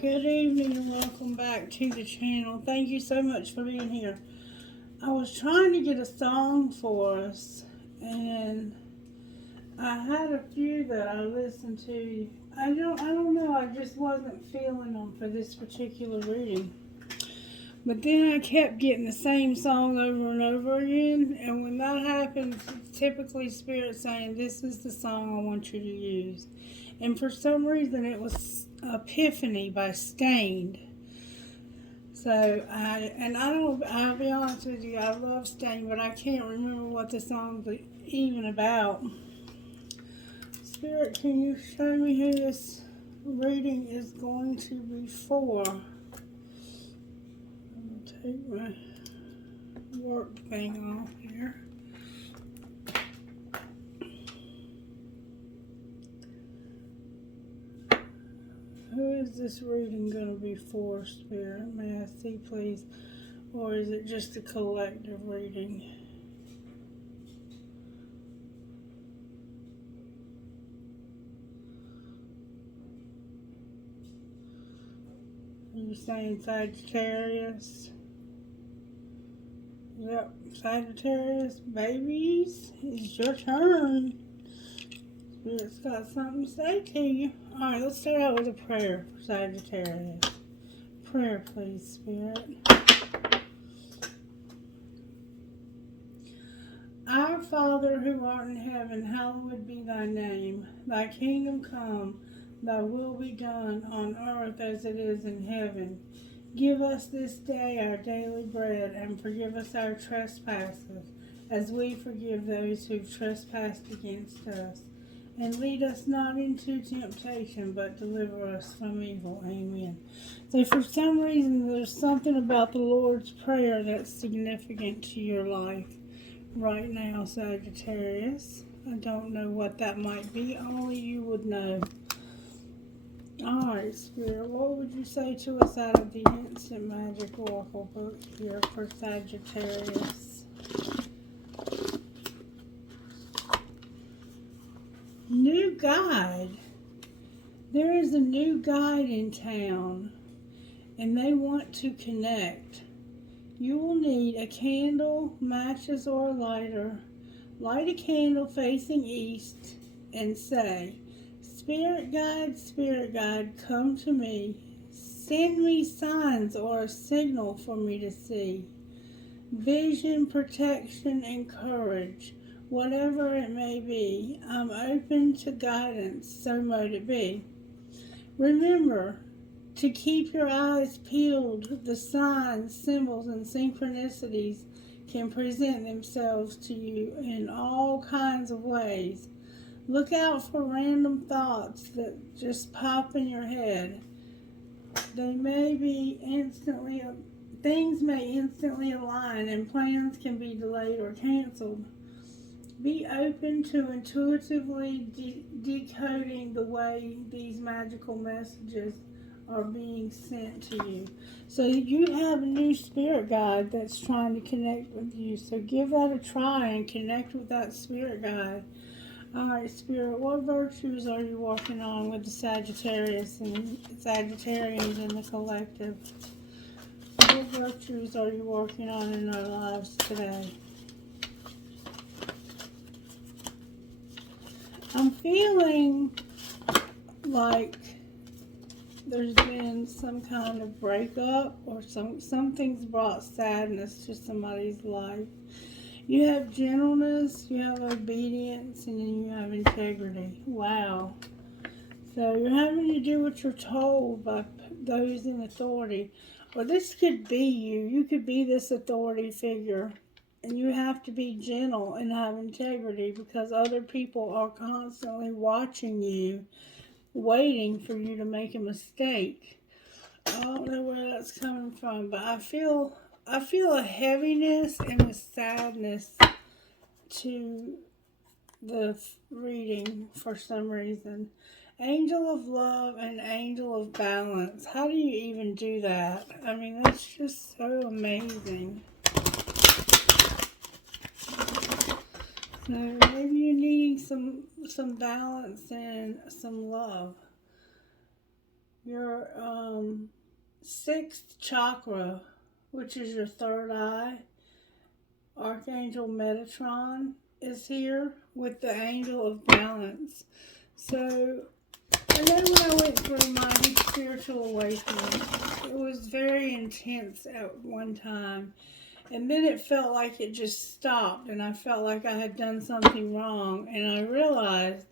Good evening and welcome back to the channel. Thank you so much for being here. I was trying to get a song for us, and I had a few that I listened to. I don't know, I just wasn't feeling them for this particular reading. But then I kept getting the same song over and over again, and when that happens, it's typically Spirit saying, this is the song I want you to use. And for some reason, it was Epiphany by Stained. So, I'll be honest with you, I love Stained, but I can't remember what the song's even about. Spirit, can you show me who this reading is going to be for? Take my work thing off here. Who is this reading going to be for, Spirit? May I see, please? Or is it just a collective reading? Are you saying Sagittarius? Yep, Sagittarius, babies, it's your turn. Spirit's got something to say to you. Alright, let's start out with a prayer for Sagittarius. Prayer, please, Spirit. Our Father who art in heaven, hallowed be thy name. Thy kingdom come, thy will be done on earth as it is in heaven. Give us this day our daily bread, and forgive us our trespasses, as we forgive those who've trespassed against us. And lead us not into temptation, but deliver us from evil. Amen. So for some reason, there's something about the Lord's Prayer that's significant to your life right now, Sagittarius. I don't know what that might be. Only you would know. Alright, Spirit, what would you say to us out of the Instant Magic Oracle book here for Sagittarius? New guide. There is a new guide in town, and they want to connect. You will need a candle, matches, or a lighter. Light a candle facing east and say, Spirit guide, come to me. Send me signs or a signal for me to see. Vision, protection, and courage. Whatever it may be, I'm open to guidance, so mote it be. Remember to keep your eyes peeled. The signs, symbols, and synchronicities can present themselves to you in all kinds of ways. Look out for random thoughts that just pop in your head. Things may instantly align, and plans can be delayed or canceled. Be open to intuitively decoding the way these magical messages are being sent to you. So you have a new spirit guide that's trying to connect with you. So give that a try and connect with that spirit guide. Alright, Spirit, what virtues are you working on with the Sagittarius and Sagittarians in the collective? What virtues are you working on in our lives today? I'm feeling like there's been some kind of breakup, or something's brought sadness to somebody's life. You have gentleness, you have obedience, and then you have integrity. Wow. So you're having to do what you're told by those in authority. Or this could be you. You could be this authority figure. And you have to be gentle and have integrity, because other people are constantly watching you, waiting for you to make a mistake. I don't know where that's coming from, but I feel a heaviness and a sadness to the reading for some reason. Angel of love and angel of balance. How do you even do that? I mean, that's just so amazing. So maybe you're needing some balance and some love. Your sixth chakra, which is your third eye, Archangel Metatron is here with the angel of balance. So I know when I went through my spiritual awakening, it was very intense at one time. And then it felt like it just stopped, and I felt like I had done something wrong. And I realized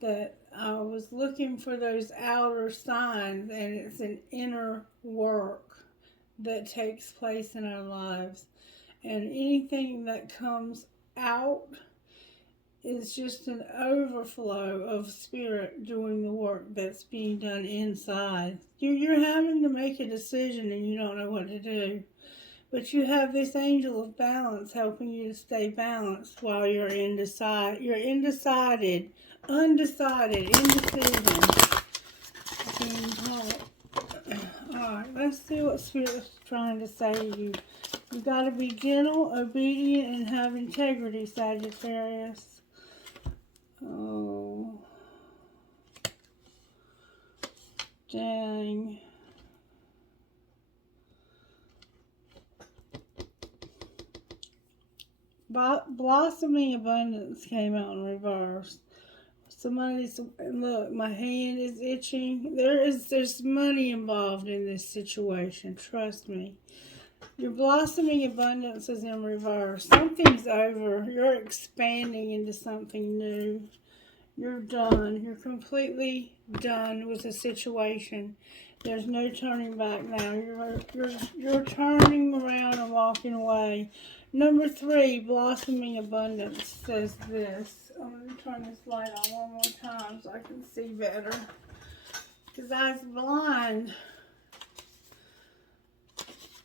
that I was looking for those outer signs, and it's an inner work that takes place in our lives. And anything that comes out is just an overflow of spirit doing the work that's being done inside. You're having to make a decision and you don't know what to do. But you have this angel of balance helping you to stay balanced while you're undecided, indecision. Being taught. Alright, let's see what Spirit's trying to say to you. You gotta be gentle, obedient, and have integrity, Sagittarius. Oh. Dang. Blossoming abundance came out in reverse. Somebody's, look, my hand is itching. There's money involved in this situation. Trust me. Your blossoming abundance is in reverse. Something's over. You're expanding into something new. You're done. You're completely done with the situation. There's no turning back now. You're turning around and walking away. Number 3, blossoming abundance says this. I'm going to turn this light on one more time so I can see better. Because I was blind.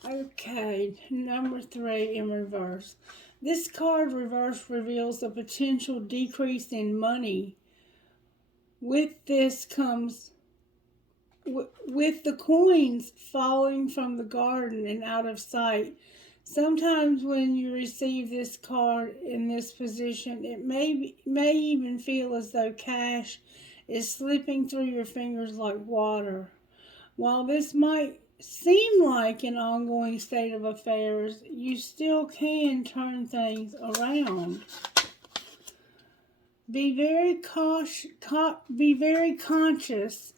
Okay, number 3 in reverse. This card reverse reveals a potential decrease in money. With this comes, with the coins falling from the garden and out of sight. Sometimes when you receive this card in this position, it may even feel as though cash is slipping through your fingers like water. While this might seem like an ongoing state of affairs, you still can turn things around. Be very conscious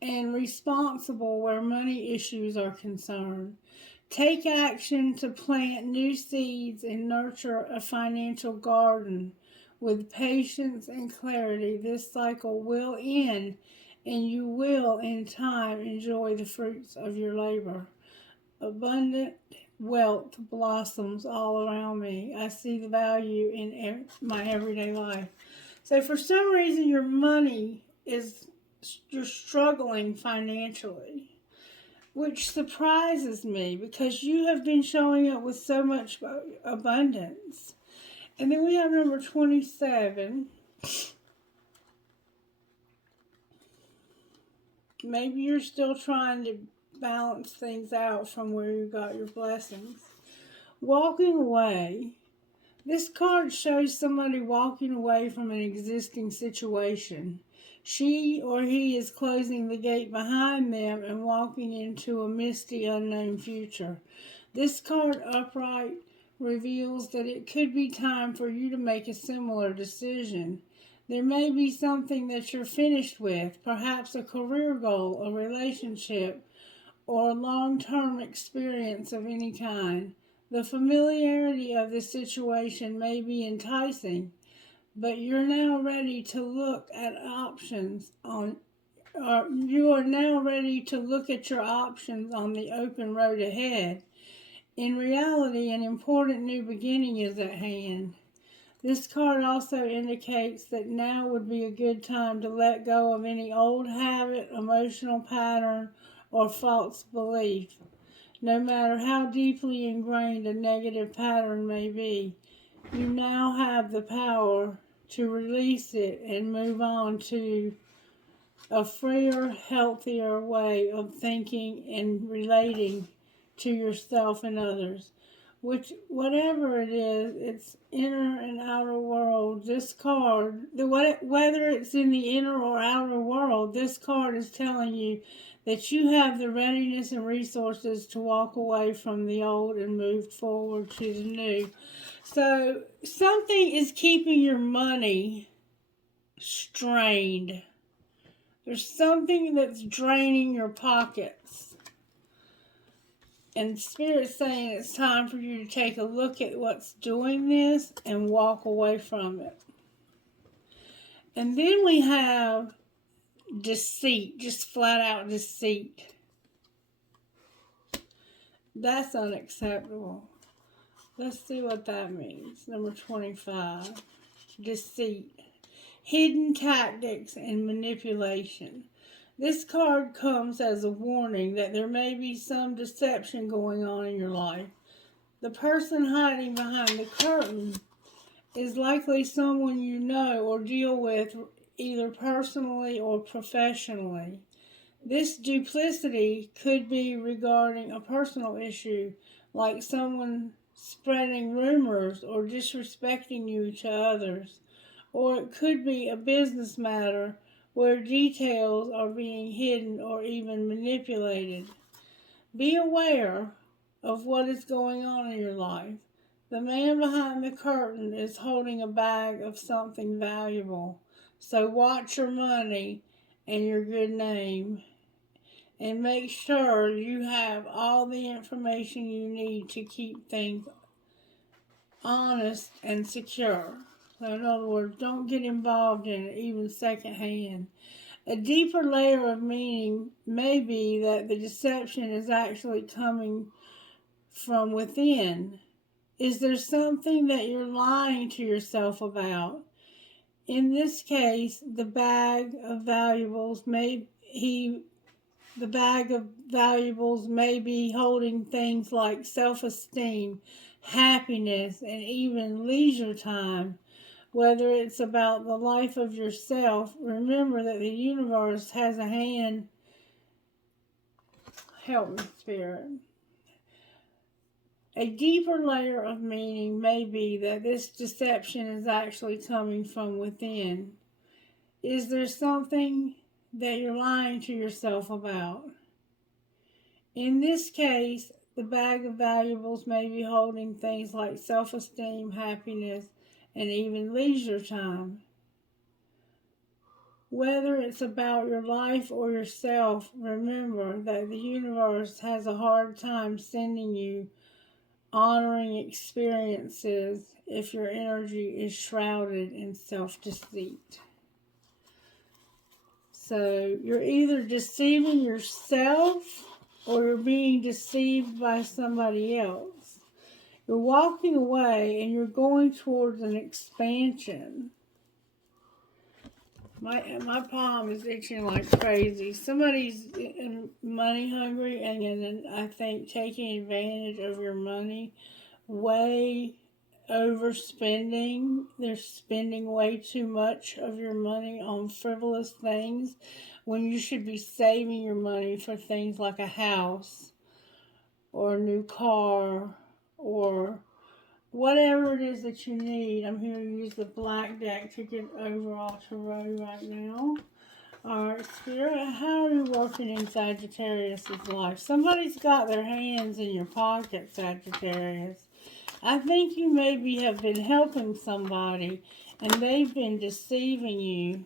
and responsible where money issues are concerned. Take action to plant new seeds and nurture a financial garden. With patience and clarity, this cycle will end, and you will, in time, enjoy the fruits of your labor. Abundant wealth blossoms all around me. I see the value in my everyday life. So for some reason, you're struggling financially, which surprises me because you have been showing up with so much abundance. And then we have number 27. Maybe you're still trying to balance things out from where you got your blessings. Walking away. This card shows somebody walking away from an existing situation. She or he is closing the gate behind them and walking into a misty, unknown future. This card upright reveals that it could be time for you to make a similar decision. There may be something that you're finished with, perhaps a career goal, a relationship, or a long-term experience of any kind. The familiarity of the situation may be enticing, but you're now ready to look at you are now ready to look at your options on the open road ahead. In reality, an important new beginning is at hand. This card also indicates that now would be a good time to let go of any old habit, emotional pattern, or false belief. No matter how deeply ingrained a negative pattern may be, you now have the power to release it and move on to a freer, healthier way of thinking and relating to yourself and others. which, whatever it is, it's inner and outer world. This card, whether it's in the inner or outer world, this card is telling you that you have the readiness and resources to walk away from the old and move forward to the new. So something is keeping your money strained. There's something that's draining your pockets. And Spirit's saying it's time for you to take a look at what's doing this and walk away from it. And then we have deceit, just flat out deceit. That's unacceptable. Let's see what that means. Number 25, deceit, hidden tactics and manipulation. This card comes as a warning that there may be some deception going on in your life. The person hiding behind the curtain is likely someone you know or deal with either personally or professionally. This duplicity could be regarding a personal issue, like someone spreading rumors or disrespecting you to others, or it could be a business matter where details are being hidden or even manipulated. Be aware of what is going on in your life. The man behind the curtain is holding a bag of something valuable. So watch your money and your good name, and make sure you have all the information you need to keep things honest and secure. So in other words, don't get involved in it, even secondhand. A deeper layer of meaning may be that the deception is actually coming from within. Is there something that you're lying to yourself about? In this case, the bag of valuables may be holding things like self-esteem, happiness, and even leisure time. Whether it's about the life of yourself, remember that the universe has a hand. Help me, Spirit. A deeper layer of meaning may be that this deception is actually coming from within. Is there something that you're lying to yourself about? In this case, the bag of valuables may be holding things like self-esteem, happiness, and even leisure time. Whether it's about your life or yourself, remember that the universe has a hard time sending you honoring experiences if your energy is shrouded in self-deceit. So you're either deceiving yourself or you're being deceived by somebody else. You're walking away and you're going towards an expansion. My palm is itching like crazy. Somebody's money hungry and I think taking advantage of your money, way overspending. They're spending way too much of your money on frivolous things when you should be saving your money for things like a house or a new car or whatever it is that you need. I'm here to use the black deck to get overall tarot right now. Alright, Spirit, how are you working in Sagittarius' life? Somebody's got their hands in your pocket, Sagittarius. I think you maybe have been helping somebody and they've been deceiving you.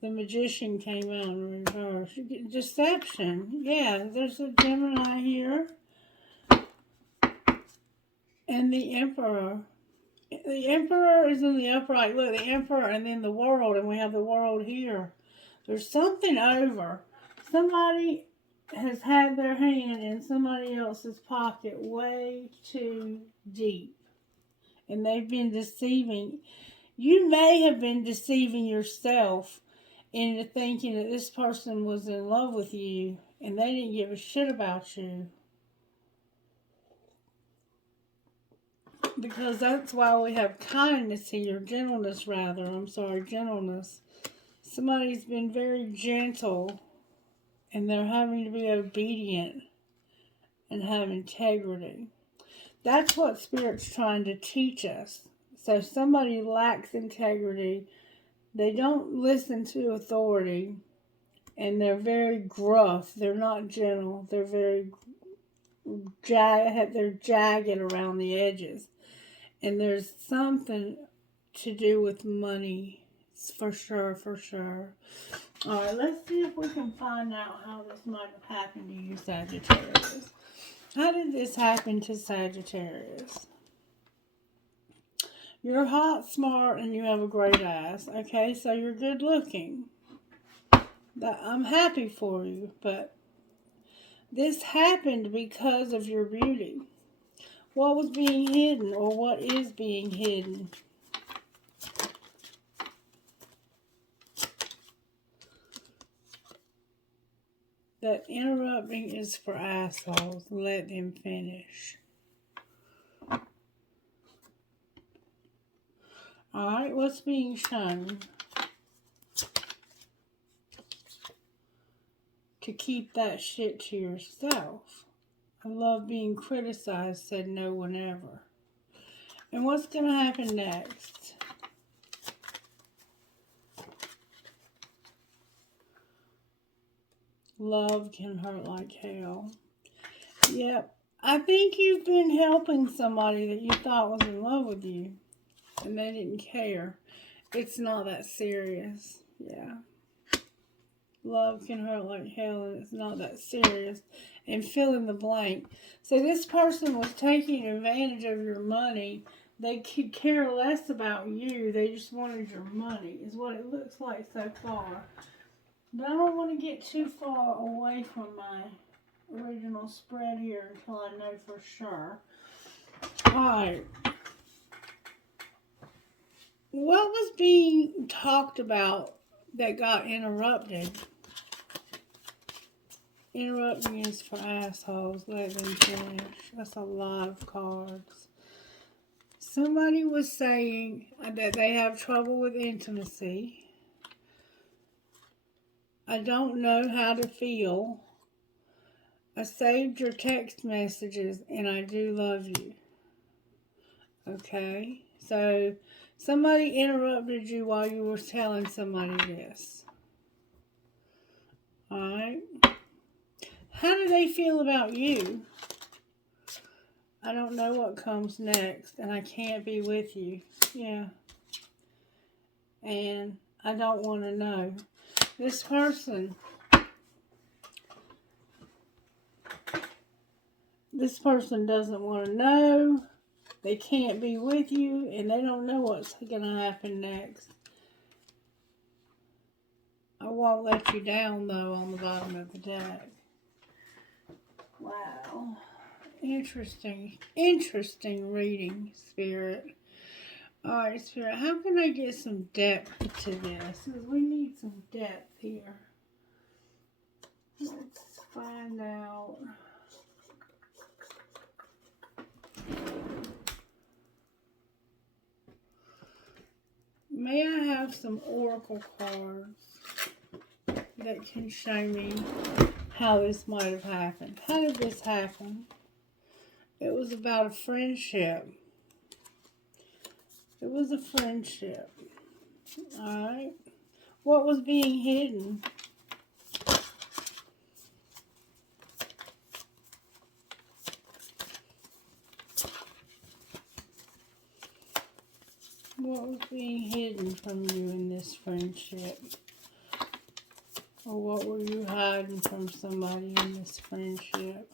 The Magician came out in reverse. Deception. Yeah, there's a Gemini here. And the Emperor. The Emperor is in the upright. Look, the Emperor and then the World, and we have the World here. There's something over. Somebody has had their hand in somebody else's pocket way too deep. And they've been deceiving. You may have been deceiving yourself into thinking that this person was in love with you and they didn't give a shit about you. Because that's why we have kindness here, gentleness. Somebody's been very gentle and they're having to be obedient and have integrity. That's what Spirit's trying to teach us. So somebody lacks integrity. They don't listen to authority. And they're very gruff. They're not gentle. They're very they're jagged around the edges. And there's something to do with money. For sure, for sure. All right, let's see if we can find out how this might have happened to you, Sagittarius. How did this happen to Sagittarius? You're hot, smart, and you have a great ass. Okay, so you're good looking. I'm happy for you, but this happened because of your beauty. What was being hidden, or what is being hidden? That interrupting is for assholes. Let them finish. Alright, what's being shown? To keep that shit to yourself. I love being criticized, said no one ever. And what's going to happen next? Love can hurt like hell. Yep. I think you've been helping somebody that you thought was in love with you. And they didn't care. It's not that serious. Yeah. Love can hurt like hell and it's not that serious. And fill in the blank. So this person was taking advantage of your money. They could care less about you. They just wanted your money, is what it looks like so far. But I don't want to get too far away from my original spread here until I know for sure. Alright. What was being talked about that got interrupted? Interrupting is for assholes. Let them finish. That's a lot of cards. Somebody was saying that they have trouble with intimacy. I don't know how to feel. I saved your text messages and I do love you. Okay? So, somebody interrupted you while you were telling somebody this. Alright? How do they feel about you? I don't know what comes next and I can't be with you. Yeah. And I don't want to know. This person doesn't want to know. They can't be with you and they don't know what's going to happen next. I won't let you down though on the bottom of the deck. Wow. Interesting reading, Spirit. Alright, Spirit, how can I get some depth to this? Because we need some depth here. Let's find out. May I have some oracle cards that can show me how this might have happened? How did this happen? It was about a friendship. It was a friendship. Alright. What was being hidden? What was being hidden from you in this friendship? Or what were you hiding from somebody in this friendship?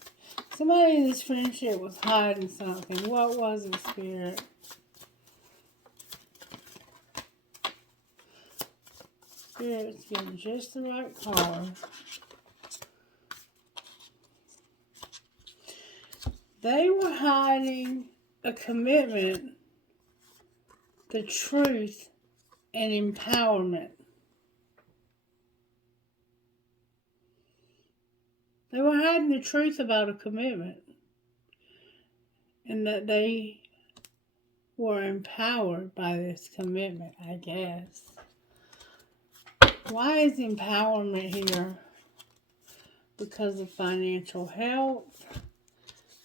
Somebody in this friendship was hiding something. What was it, Spirit? Spirit's getting just the right card. They were hiding a commitment, the truth, and empowerment. They were hiding the truth about a commitment. And that they were empowered by this commitment, I guess. Why is empowerment here? Because of financial health,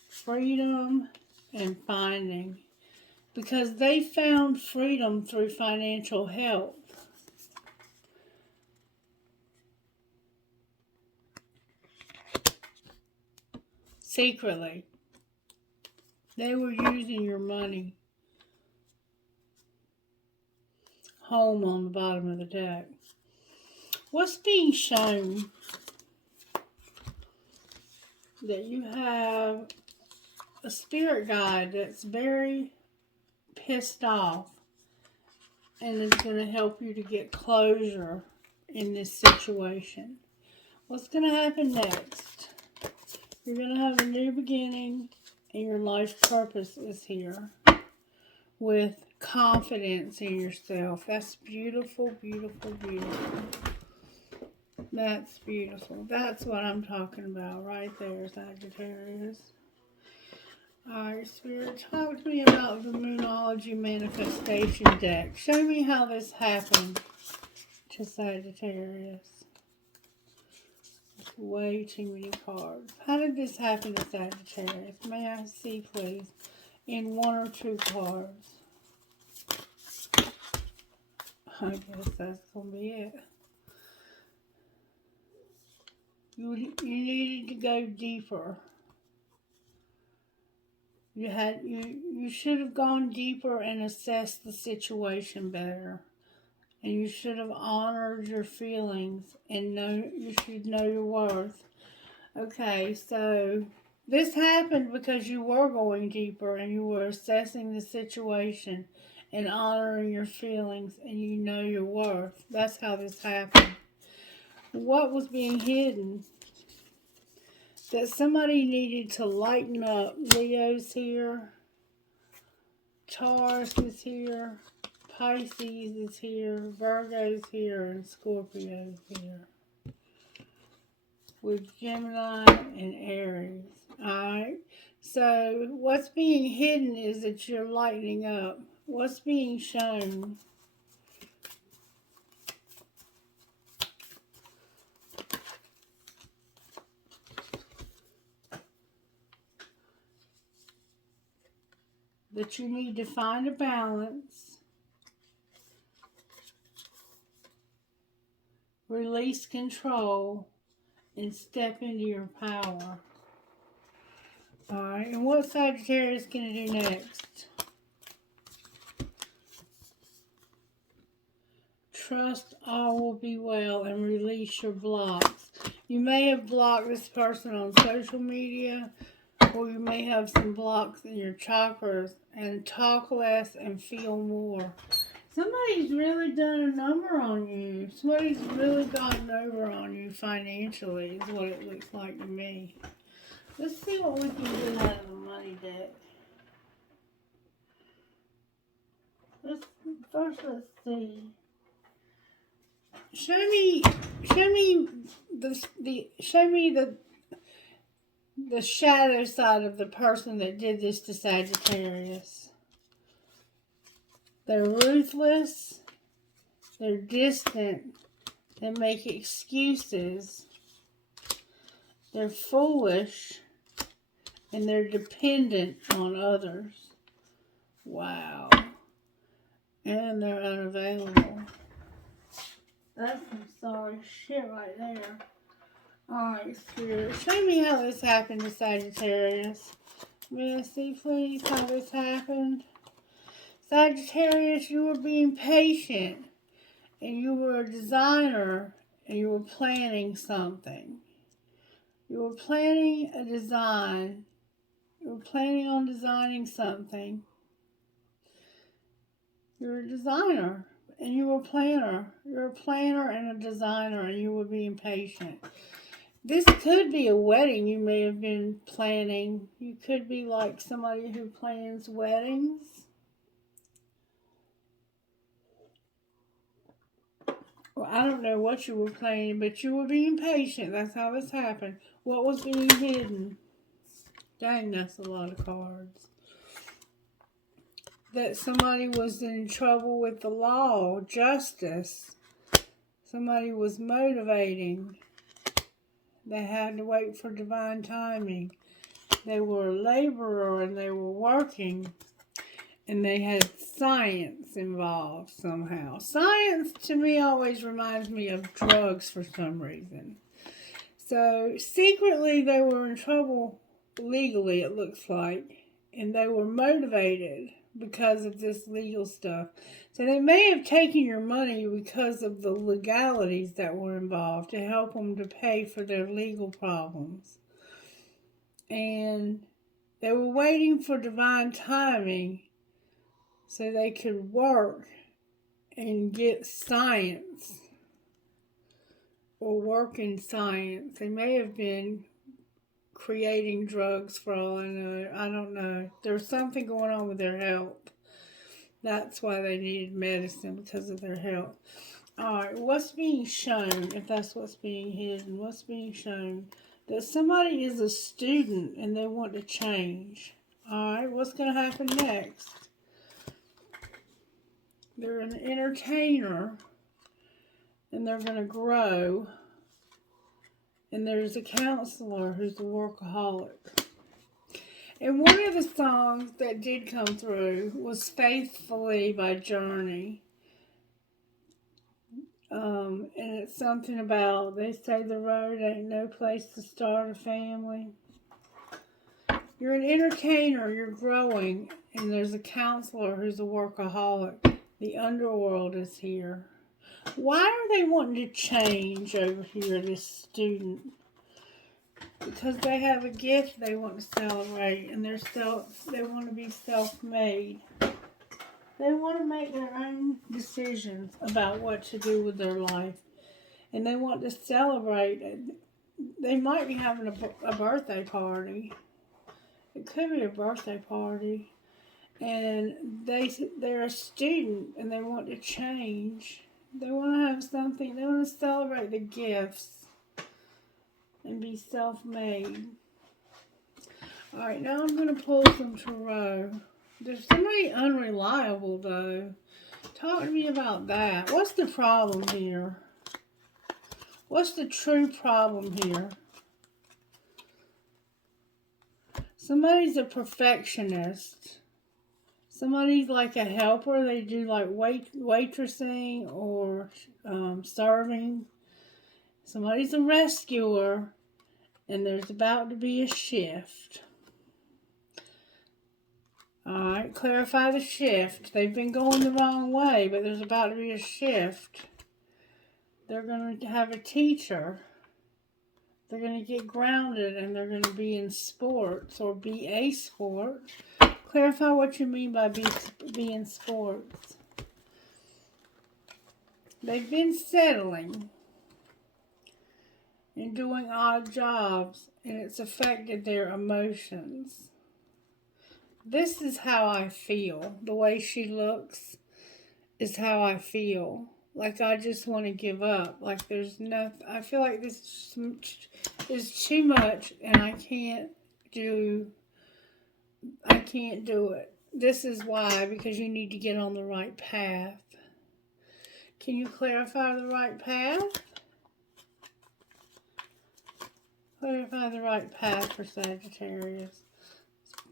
freedom, and finding. Because they found freedom through financial help. Secretly. They were using your money. Home on the bottom of the deck. What's being shown? That you have a spirit guide that's very pissed off and is going to help you to get closure in this situation. What's going to happen next? You're going to have a new beginning, and your life purpose is here with confidence in yourself. That's beautiful, beautiful, beautiful. That's beautiful. That's what I'm talking about right there, Sagittarius. Alright, Spirit, talk to me about the Moonology Manifestation deck. Show me how this happened to Sagittarius. It's way too many cards. How did this happen to Sagittarius? May I see, please, in one or two cards? I guess that's going to be it. You needed to go deeper. You should have gone deeper and assessed the situation better. And you should have honored your feelings and you should know your worth. Okay, so this happened because you were going deeper and you were assessing the situation and honoring your feelings and you know your worth. That's how this happened. What was being hidden? That somebody needed to lighten up. Leo's here. Taurus is here. Pisces is here. Virgo's here. And Scorpio's here. With Gemini and Aries. Alright. So what's being hidden is that you're lightening up. What's being shown? That you need to find a balance, release control, and step into your power. Alright, and what Sagittarius is going to do next? Trust all will be well and release your blocks. You may have blocked this person on social media, or you may have some blocks in your chakras, and talk less and feel more. Somebody's really done a number on you. Somebody's really gotten over on you financially is what it looks like to me. Let's see what we can do out of the money deck. Let's see. Show me the shadow side of the person that did this to Sagittarius. They're ruthless, they're distant, they make excuses, they're foolish, and they're dependent on others. Wow. And they're unavailable. That's some sorry shit right there. Alright, Spirit. Show me how this happened to Sagittarius. May I see, please, how this happened? Sagittarius, you were being patient. And you were a designer. And you were planning something. You were planning a design. You were planning on designing something. You're a designer. And you were a planner. You're a planner and a designer. And you were being patient. This could be a wedding you may have been planning. You could be like somebody who plans weddings. Well, I don't know what you were planning, but you were being patient. That's how this happened. What was being hidden? Dang, that's a lot of cards. That somebody was in trouble with the law, justice. Somebody was motivating. They had to wait for divine timing. they were a laborer and they were working, and they had science involved somehow. Science to me always reminds me of drugs for some reason. So secretly they were in trouble legally, it looks like, and they were motivated because of this legal stuff. So they may have taken your money because of the legalities that were involved to help them to pay for their legal problems. And they were waiting for divine timing so they could work and get science or work in science. They may have been creating drugs for all I know. I don't know. There was something going on with their health. That's why they needed medicine, because of their health. Alright, what's being shown, if that's what's being hidden? What's being shown? That somebody is a student and they want to change. Alright, what's going to happen next? They're an entertainer and they're going to grow. And there's a counselor who's a workaholic. And one of the songs that did come through was Faithfully by Journey. And it's something about, they say the road ain't no place to start a family. You're an entertainer, you're growing, and there's a counselor who's a workaholic. The underworld is here. Why are they wanting to change over here, this student? Because they have a gift they want to celebrate, and they want to be self-made. They want to make their own decisions about what to do with their life. And they want to celebrate. They might be having a birthday party. It could be a birthday party. And they're a student and they want to change. They want to have something. They want to celebrate the gifts and be self-made. Alright, now I'm going to pull some tarot. There's somebody unreliable, though. Talk to me about that. What's the problem here? What's the true problem here? Somebody's a perfectionist. Somebody's like a helper. They do like waitressing or serving. Somebody's a rescuer. And there's about to be a shift. Alright, clarify the shift. They've been going the wrong way, but there's about to be a shift. They're going to have a teacher. They're going to get grounded and they're going to be in sports or be a sport. Clarify what you mean by be in sports. They've been settling and doing odd jobs, and it's affected their emotions. This is how I feel. The way she looks is how I feel. Like I just want to give up. Like there's nothing. I feel like this is too much and I can't do it. This is why, because you need to get on the right path. Can you clarify the right path? Clarify the right path for Sagittarius.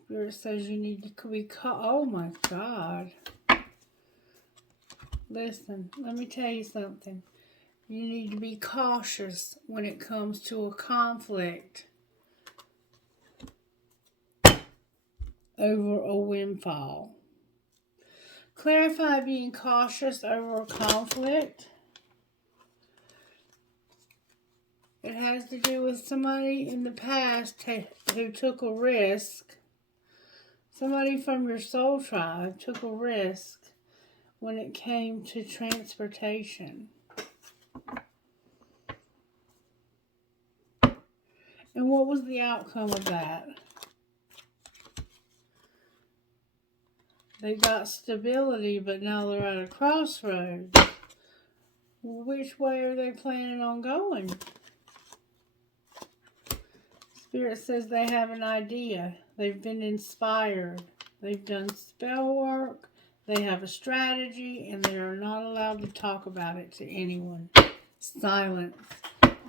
Spirit says you need to be caught. Oh my God. Listen, let me tell you something. You need to be cautious when it comes to a conflict over a windfall. Clarify being cautious over a conflict. It has to do with somebody in the past who took a risk. Somebody from your soul tribe took a risk when it came to transportation. And what was the outcome of that? They got stability, but now they're at a crossroads. Which way are they planning on going? Spirit says they have an idea. They've been inspired. They've done spell work. They have a strategy, and they are not allowed to talk about it to anyone. Silence.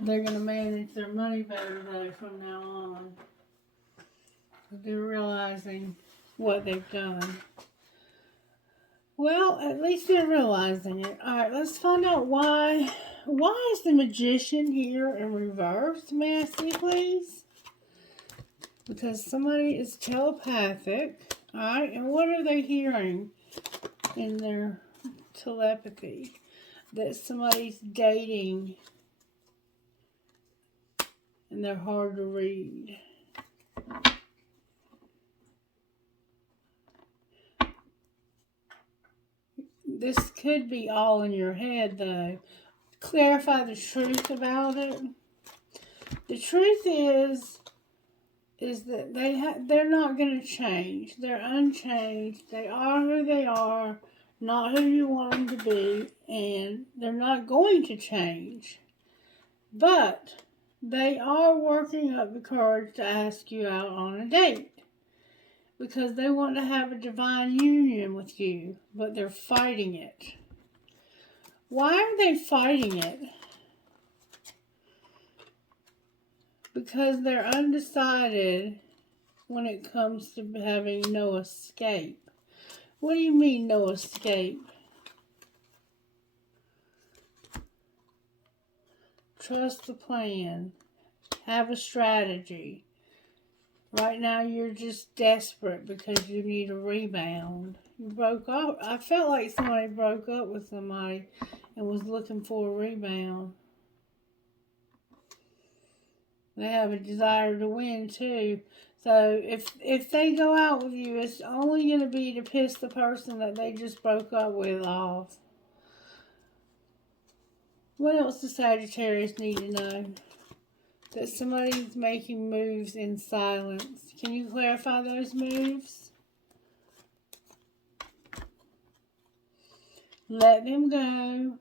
They're going to manage their money better, though, from now on. They're realizing what they've done. Well, at least they're realizing it. Alright, let's find out why. Why is the Magician here in reverse? May I see, please? Because somebody is telepathic. Alright, and what are they hearing in their telepathy? That somebody's dating and they're hard to read. This could be all in your head, though. Clarify the truth about it. The truth is that they're not going to change. They're unchanged. They are who they are, not who you want them to be, and they're not going to change. But they are working up the courage to ask you out on a date. Because they want to have a divine union with you, but they're fighting it. Why are they fighting it? Because they're undecided when it comes to having no escape. What do you mean, no escape? Trust the plan. Have a strategy. Right now, you're just desperate because you need a rebound. You broke up. I felt like somebody broke up with somebody and was looking for a rebound. They have a desire to win, too. So, if they go out with you, it's only going to be to piss the person that they just broke up with off. What else does Sagittarius need to know? That somebody's making moves in silence. Can you clarify those moves? Let them go.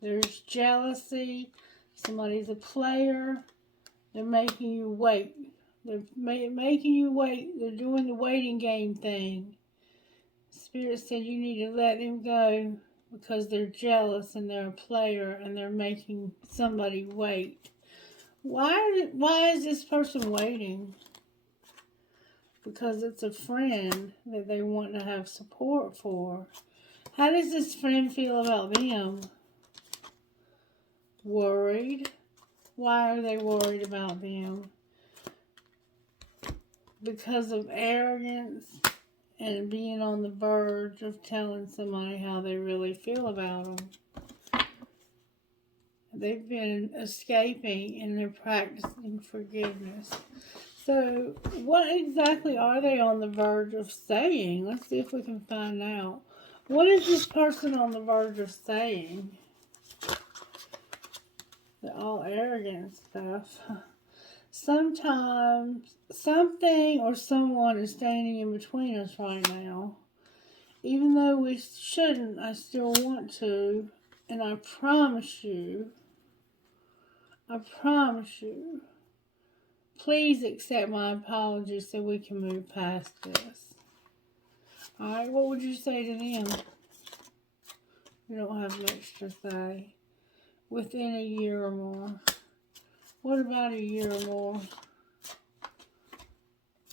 There's jealousy. Somebody's a player. They're making you wait. They're making you wait. They're doing the waiting game thing. Spirit said you need to let them go because they're jealous and they're a player and they're making somebody wait. Why is this person waiting? Because it's a friend that they want to have support for. How does this friend feel about them? Worried. Why are they worried about them? Because of arrogance and being on the verge of telling somebody how they really feel about them. They've been escaping and they're practicing forgiveness. So, what exactly are they on the verge of saying? Let's see if we can find out. What is this person on the verge of saying? They're all arrogant stuff. Sometimes something or someone is standing in between us right now. Even though we shouldn't, I still want to. And I promise you, please accept my apology so we can move past this. Alright, what would you say to them? We don't have much to say. Within a year or more. What about a year or more?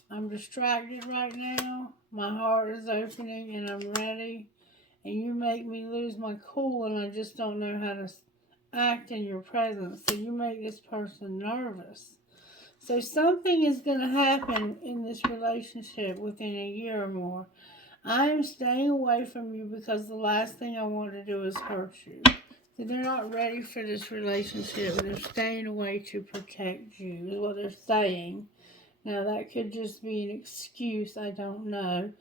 I'm distracted right now. My heart is opening and I'm ready. And you make me lose my cool and I just don't know how to act in your presence. So you make this person nervous. So something is going to happen in this relationship within a year or more. I'm staying away from you because the last thing I want to do is hurt you. So they're not ready for this relationship. They're staying away to protect you, is what they're saying. Now, that could just be an excuse. I don't know.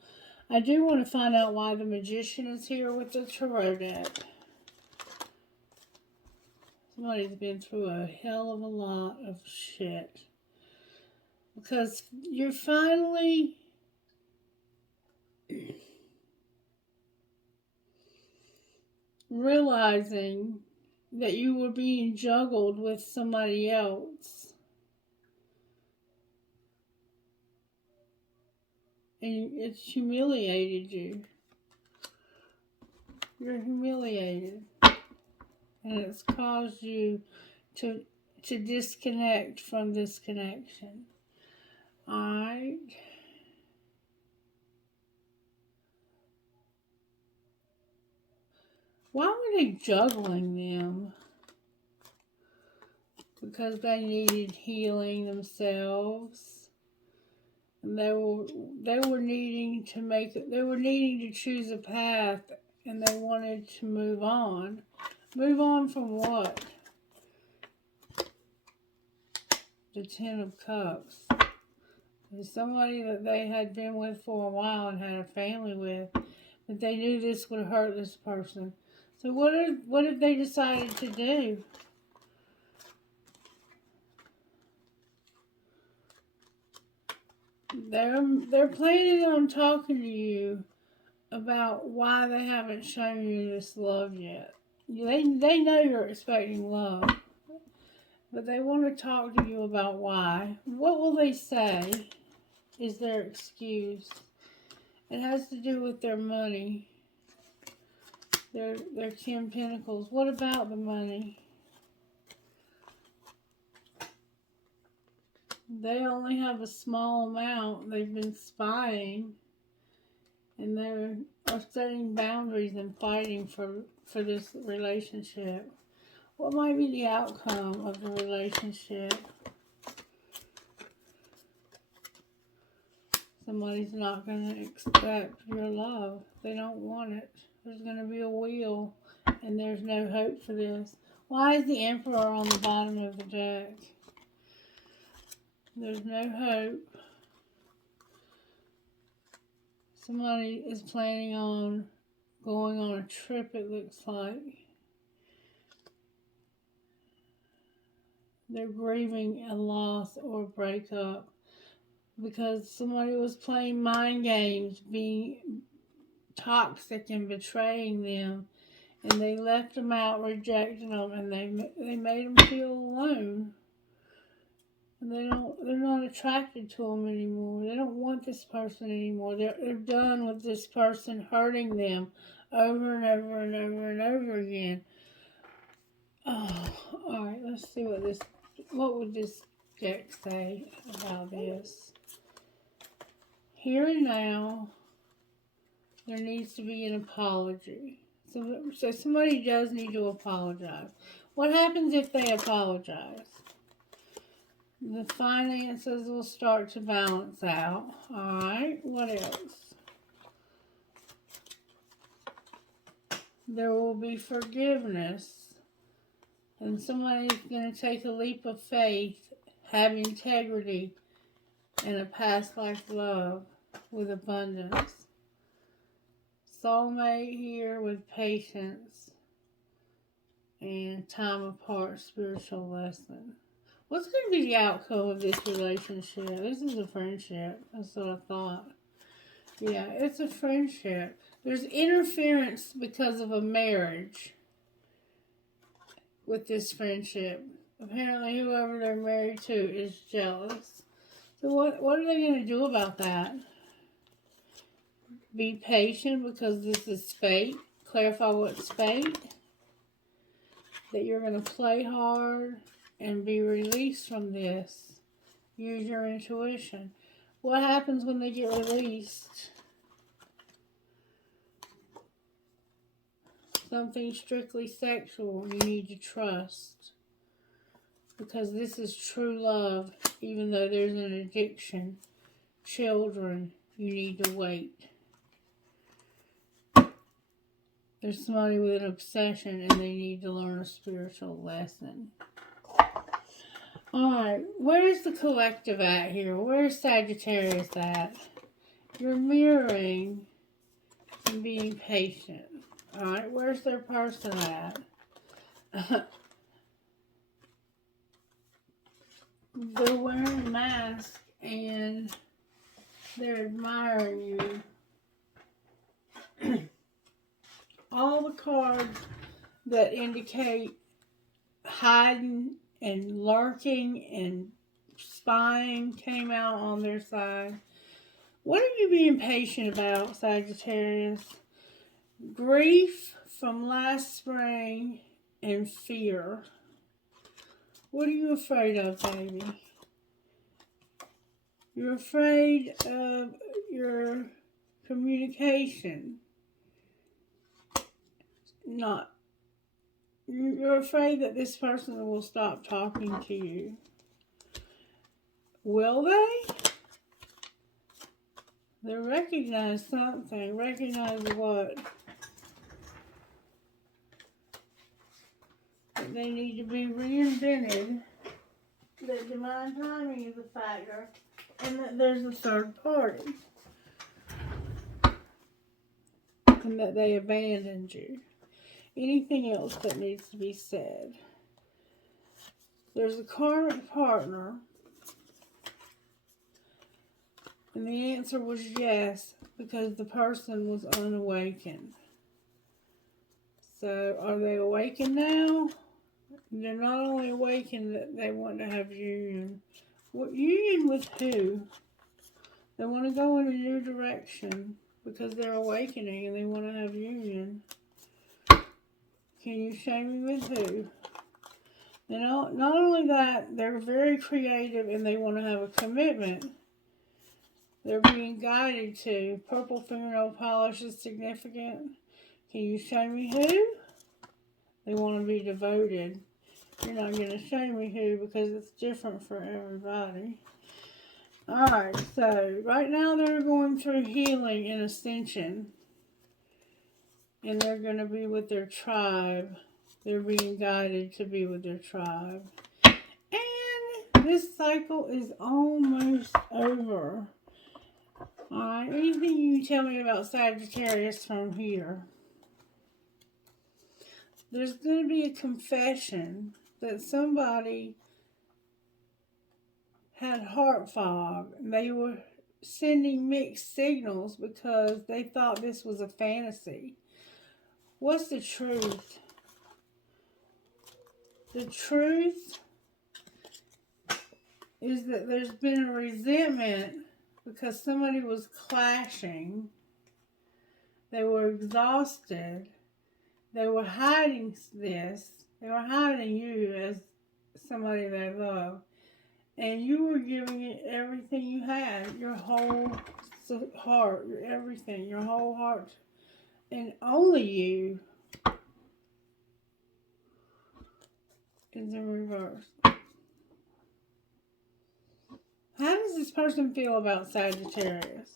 I do want to find out why the Magician is here with the Tarot deck. Somebody's been through a hell of a lot of shit. Because you're finally realizing that you were being juggled with somebody else. And it's humiliated you. You're humiliated. And it's caused you to disconnect from this connection. Alright. Why were they juggling them? Because they needed healing themselves. And they were needing to choose a path, and they wanted to move on. Move on from what? The Ten of Cups. There's somebody that they had been with for a while and had a family with, but they knew this would hurt this person. So what have they decided to do? They're planning on talking to you about why they haven't shown you this love yet. They know you're expecting love, but they want to talk to you about why. What will they say is their excuse? It has to do with their money. Their 10 Pentacles. What about the money? They only have a small amount. They've been spying. And they are setting boundaries and fighting for this relationship. What might be the outcome of the relationship? Somebody's not going to accept your love. They don't want it. There's going to be a wheel, and there's no hope for this. Why is the Emperor on the bottom of the deck? There's no hope. Somebody is planning on going on a trip, it looks like. They're grieving a loss or breakup because somebody was playing mind games, being toxic and betraying them, and they left them out, rejecting them, and they made them feel alone. And they're not attracted to them anymore. They don't want this person anymore. They're done with this person hurting them over and over and over and over again. Oh, all right. Let's see what would this deck say about this. Here and now, there needs to be an apology. So somebody does need to apologize. What happens if they apologize? The finances will start to balance out. Alright, what else? There will be forgiveness. And somebody's going to take a leap of faith, have integrity, and a past life love with abundance. Soulmate here with patience and time apart spiritual lesson. What's going to be the outcome of this relationship? This is a friendship. That's what I thought. Yeah, it's a friendship. There's interference because of a marriage with this friendship. Apparently, whoever they're married to is jealous. So what are they going to do about that? Be patient because this is fate. Clarify what's fate. That you're going to play hard and be released from this. Use your intuition. What happens when they get released? Something strictly sexual you need to trust. Because this is true love, even though there's an addiction. Children, you need to wait. There's somebody with an obsession and they need to learn a spiritual lesson. Alright, where's the collective at here? Where's Sagittarius at? You're mirroring and being patient. Alright, where's their person at? They're wearing a mask and they're admiring you. All the cards that indicate hiding and lurking and spying came out on their side. What are you being patient about, Sagittarius? Grief from last spring and fear. What are you afraid of, baby? You're afraid of your communication not, you're afraid that this person will stop talking to you. Will they? They recognize something. Recognize what? That they need to be reinvented. That divine timing is a factor. And that there's a third party. And that they abandoned you. Anything else that needs to be said? There's a karmic partner. And the answer was yes, because the person was unawakened. So, are they awakened now? They're not only awakened, that they want to have union. What union with who? They want to go in a new direction because they're awakening and they want to have union. Can you show me with who? You know, not only that, they're very creative and they want to have a commitment. They're being guided to. Purple fingernail polish is significant. Can you show me who? They want to be devoted. You're not going to show me who because it's different for everybody. Alright, so right now they're going through healing and ascension. And they're going to be with their tribe. They're being guided to be with their tribe. And this cycle is almost over. Alright, anything you can tell me about Sagittarius from here? There's going to be a confession that somebody had heart fog. They were sending mixed signals because they thought this was a fantasy. What's the truth? The truth is that there's been a resentment because somebody was clashing. They were exhausted. They were hiding this. They were hiding you as somebody they love. And you were giving it everything you had. Your whole heart. Your everything. Your whole heart. And only you is in reverse. How does this person feel about Sagittarius?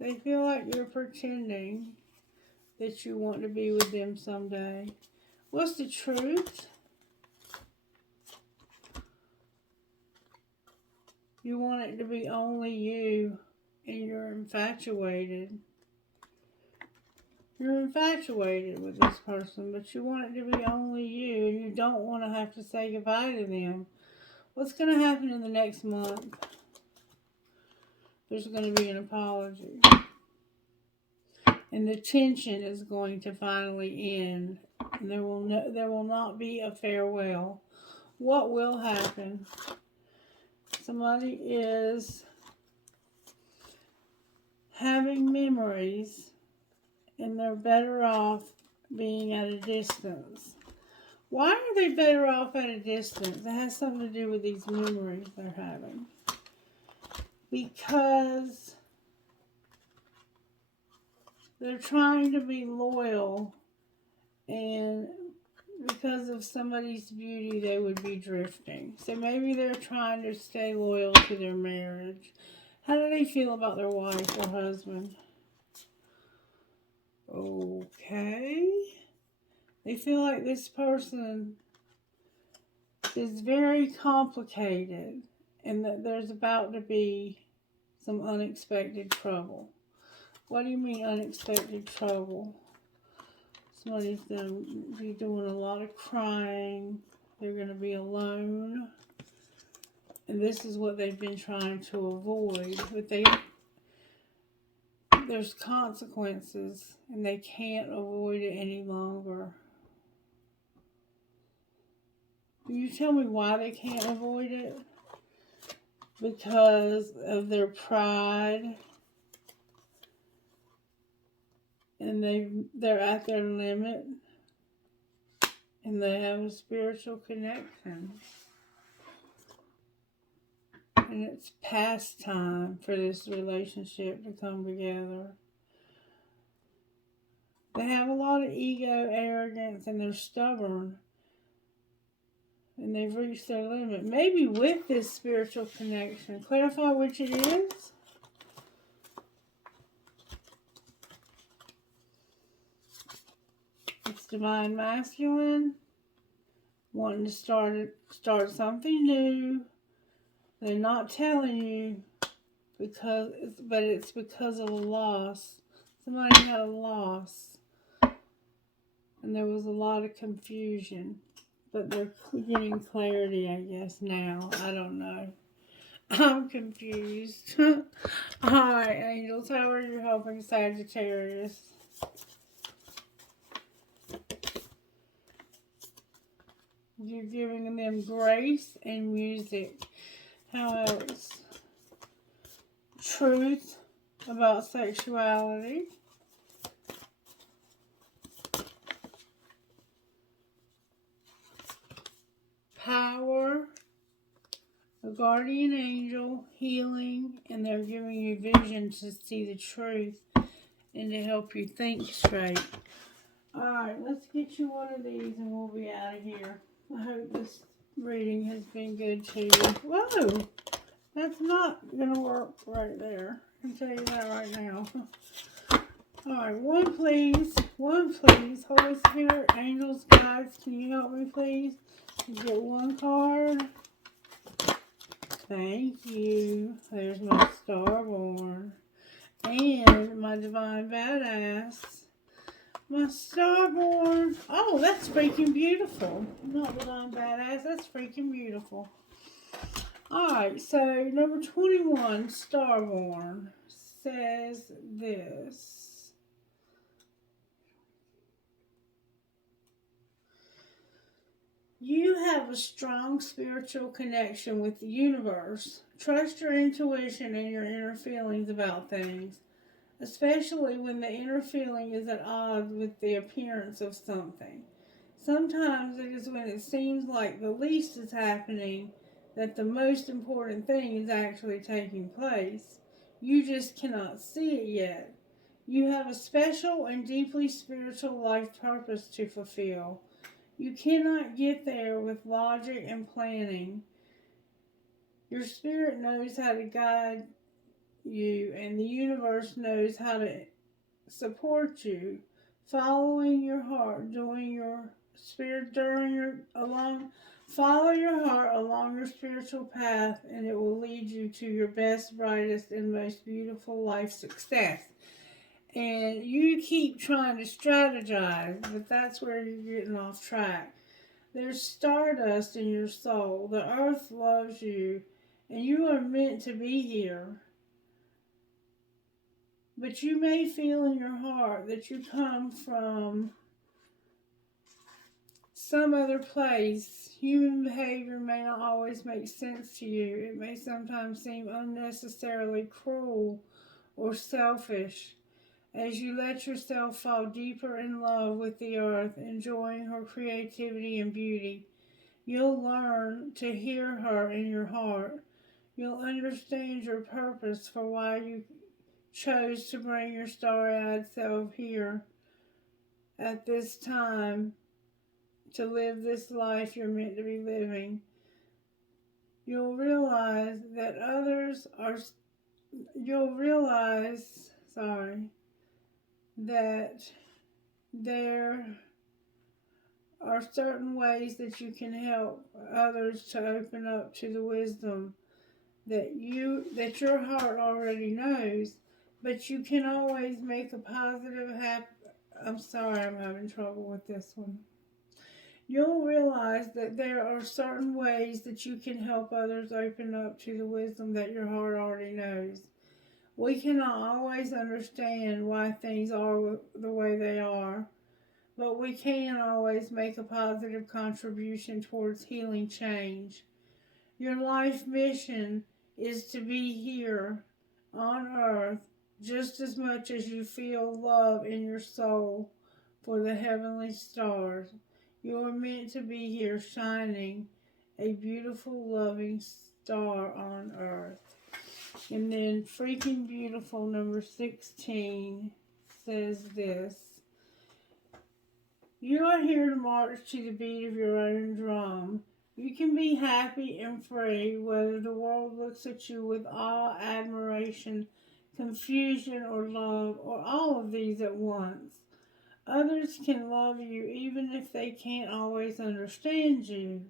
They feel like you're pretending that you want to be with them someday. What's the truth? You want it to be only you, and you're infatuated. You're infatuated with this person, but you want it to be only you, and you don't want to have to say goodbye to them. What's going to happen in the next month? There's going to be an apology. And the tension is going to finally end. And there will not be a farewell. What will happen? Somebody is having memories and they're better off being at a distance. Why are they better off at a distance? It has something to do with these memories they're having. Because they're trying to be loyal, and because of somebody's beauty, they would be drifting. So maybe they're trying to stay loyal to their marriage. How do they feel about their wife or husband? Okay. They feel like this person is very complicated and that there's about to be some unexpected trouble. What do you mean unexpected trouble? Somebody's going to be doing a lot of crying. They're going to be alone. And this is what they've been trying to avoid. But there's consequences and they can't avoid it any longer. Can you tell me why they can't avoid it? Because of their pride. And they're at their limit. And they have a spiritual connection. And it's past time for this relationship to come together. They have a lot of ego, arrogance, and they're stubborn. And they've reached their limit. Maybe with this spiritual connection. Clarify which it is. It's divine masculine. Wanting to start something new. They're not telling you but it's because of a loss. Somebody had a loss. And there was a lot of confusion. But they're getting clarity, I guess, now. I don't know. I'm confused. Alright, angels, how are you helping Sagittarius? You're giving them grace and music. How else? Truth about sexuality. Power. A guardian angel. Healing. And they're giving you vision to see the truth and to help you think straight. Alright, let's get you one of these and we'll be out of here. I hope this reading has been good to you. Whoa! That's not going to work right there. I can tell you that right now. Alright, one please. One please. Holy Spirit, angels, guides, can you help me please? Get one card. Thank you. There's my Starborn. And my Divine Badass. My Starborn. Oh, that's freaking beautiful. Not Divine Badass. That's freaking beautiful. Alright, so number 21, Starborn, says this. You have a strong spiritual connection with the universe. Trust your intuition and your inner feelings about things, especially when the inner feeling is at odds with the appearance of something. Sometimes it is when it seems like the least is happening that the most important thing is actually taking place. You just cannot see it yet. You have a special and deeply spiritual life purpose to fulfill. You cannot get there with logic and planning. Your spirit knows how to guide you, and the universe knows how to support you. Following your heart, doing your spirit during your along. Follow your heart along your spiritual path, and it will lead you to your best, brightest, and most beautiful life success. And you keep trying to strategize, but that's where you're getting off track. There's stardust in your soul. The earth loves you, and you are meant to be here. But you may feel in your heart that you come from some other place. Human behavior may not always make sense to you. It may sometimes seem unnecessarily cruel or selfish. As you let yourself fall deeper in love with the earth, enjoying her creativity and beauty, you'll learn to hear her in your heart. You'll understand your purpose for why you chose to bring your starry-eyed self here at this time to live this life you're meant to be living. You'll realize that that there are certain ways that you can help others to open up to the wisdom that your heart already knows, but you can always make a positive I'm sorry, I'm having trouble with this one. You'll realize that there are certain ways that you can help others open up to the wisdom that your heart already knows. We cannot always understand why things are the way they are, but we can always make a positive contribution towards healing change. Your life mission is to be here on earth just as much as you feel love in your soul for the heavenly stars. You are meant to be here shining a beautiful, loving star on earth. And then freaking beautiful number 16 says this. You are here to march to the beat of your own drum. You can be happy and free, whether the world looks at you with awe, admiration, confusion, or love, or all of these at once. Others can love you even if they can't always understand you.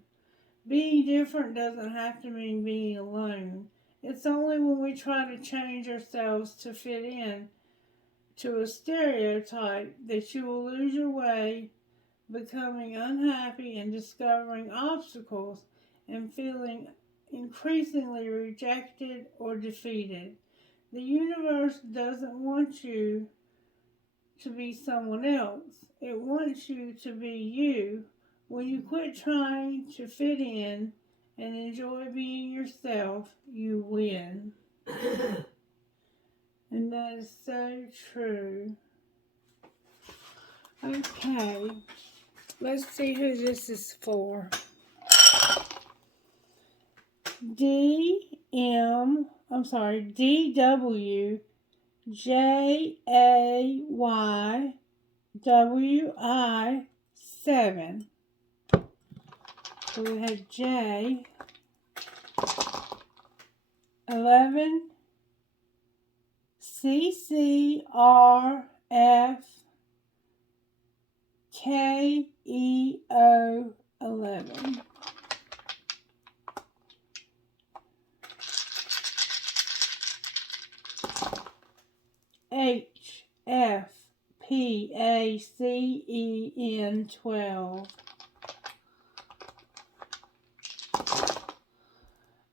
Being different doesn't have to mean being alone. It's only when we try to change ourselves to fit in to a stereotype that you will lose your way, becoming unhappy and discovering obstacles and feeling increasingly rejected or defeated. The universe doesn't want you to be someone else. It wants you to be you. When you quit trying to fit in and enjoy being yourself, you win. And that is so true. Okay, let's see who this is for. DWJAYWI7. So we had J, 11, CCRF, KEO, 11. HFPACEN, 12.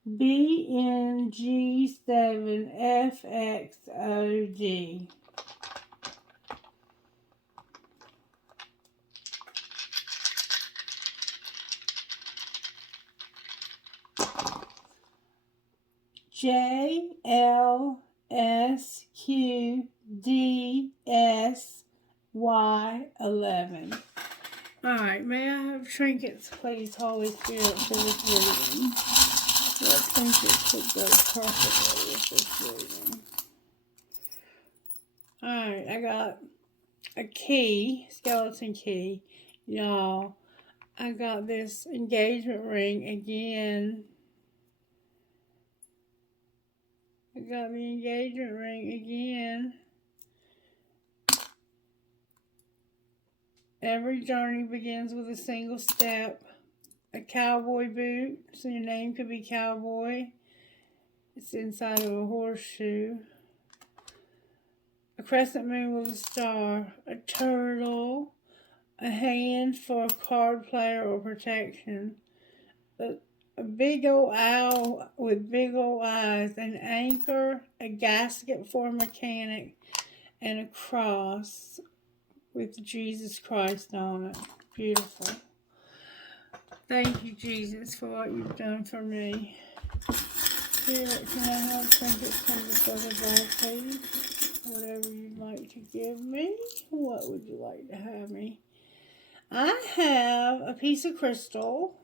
BNG7FXOD. JLSQDSY11. Alright, may I have trinkets, please, Holy Spirit, for this reading? What trinkets would go perfectly with this reading? Alright, I got a key, skeleton key. Y'all, I got this engagement ring again. I got the engagement ring again. Every journey begins with a single step. A cowboy boot, so your name could be Cowboy. It's inside of a horseshoe. A crescent moon with a star. A turtle. A hand for a card player or protection. A big old owl with big old eyes. An anchor. A gasket for a mechanic. And a cross with Jesus Christ on it. Beautiful. Thank you, Jesus, for what you've done for me. Spirit, can I have trinkets from this other bowl, please? Whatever you'd like to give me. What would you like to have me? I have a piece of crystal.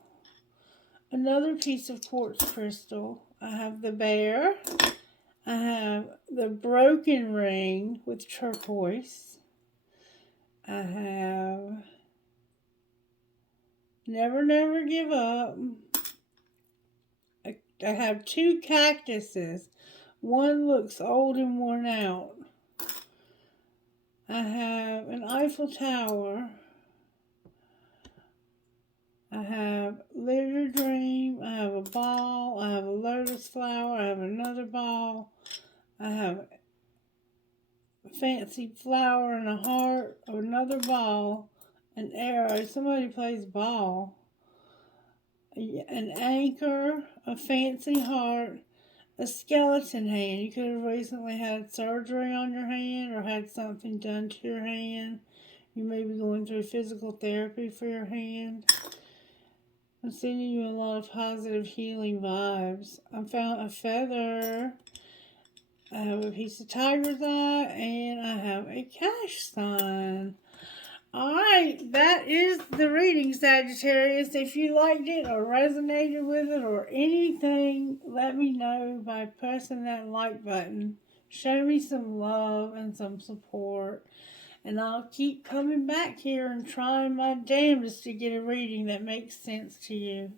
Another piece of quartz crystal. I have the bear. I have the broken ring with turquoise. I have Never, Never Give Up. I have two cactuses. One looks old and worn out. I have an Eiffel Tower. I have Live Your Dream. I have a ball. I have a lotus flower. I have another ball. I have a fancy flower and a heart. Another ball. An arrow. Somebody plays ball. An anchor. A fancy heart. A skeleton hand. You could have recently had surgery on your hand or had something done to your hand. You may be going through physical therapy for your hand. I'm sending you a lot of positive healing vibes. I found a feather. I have a piece of tiger's eye. And I have a cash sign. Alright, that is the reading, Sagittarius. If you liked it or resonated with it or anything, let me know by pressing that like button. Show me some love and some support. And I'll keep coming back here and trying my damnedest to get a reading that makes sense to you.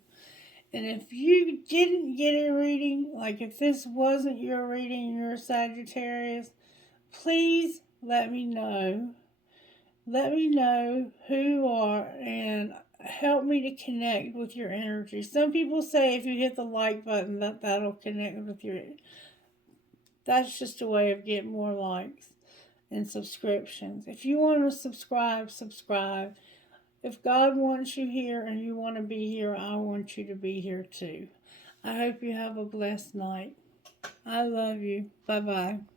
And if you didn't get a reading, like if this wasn't your reading, you're a Sagittarius, please let me know. Let me know who you are and help me to connect with your energy. Some people say if you hit the like button that'll connect with your. That's just a way of getting more likes and subscriptions. If you want to subscribe, subscribe. If God wants you here and you want to be here, I want you to be here too. I hope you have a blessed night. I love you. Bye-bye.